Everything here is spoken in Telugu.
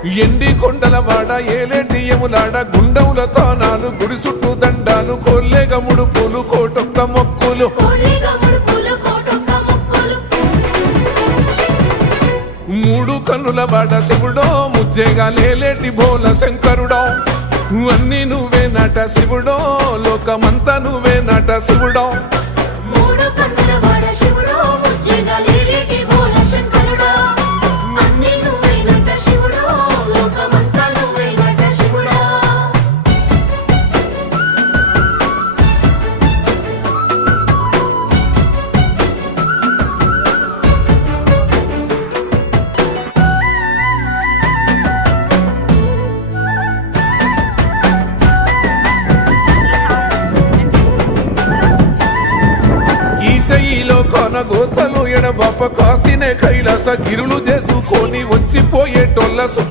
ఎండి కొండల వాడ ఏలేటియములాడ గుండముల తానాలు గుడి చుట్టూ దండాలు కొల్లేగ ముడుపులు కోటొక్క మొక్కులు మూడు కన్నుల వాడ శివుడో ముజ్జేగా లేలేటి బోల శంకరుడో అన్ని నువ్వే నట శివుడో లోకమంతా నువ్వే నట శివుడో ఈశయిలో కొనగోసలు ఎడబాప కాసినే కైలాస గిరులు చేసుకొని వచ్చిపోయేటోళ్ళ